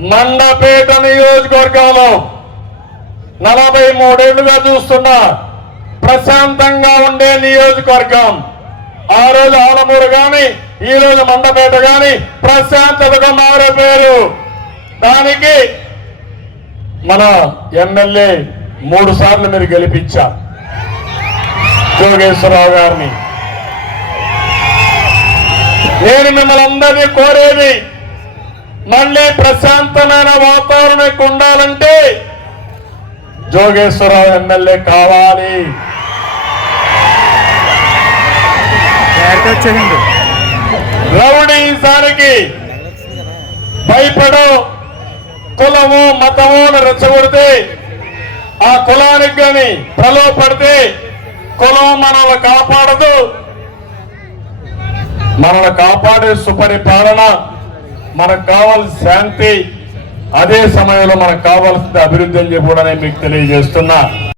మండపేట నియోజకవర్గంలో నలభై మూడేళ్ళుగా చూస్తున్నా ప్రశాంతంగా ఉండే నియోజకవర్గం. ఆ రోజు ఆలమూరు గాని ఈ రోజు మండపేట గాని ప్రశాంతతగా మారే పేరు. దానికి మన ఎమ్మెల్యే మూడు సార్లు మీరు గెలిపించా. జోగేశ్వరరావు గారిని. నేను మిమ్మల్ని అందరినీ కోరేది మళ్ళీ ప్రశాంతమైన వాతావరణం ఇక్కడ ఉండాలంటే జోగేశ్వరరావు ఎమ్మెల్యే కావాలి. రౌడీసానికి భయపడు కులము మతము అని రెచ్చగొడితే ఆ కులానికి గాని ప్రలోభపడితే కులం మనల్ని కాపాడదు. మనల్ని కాపాడే సుపరిపాలన మనకు కావాల్సిన శాంతి అదే సమయంలో మనకు కావాల్సింది అభివృద్ధి అని చెప్పి కూడా నేను మీకు తెలియజేస్తున్నా.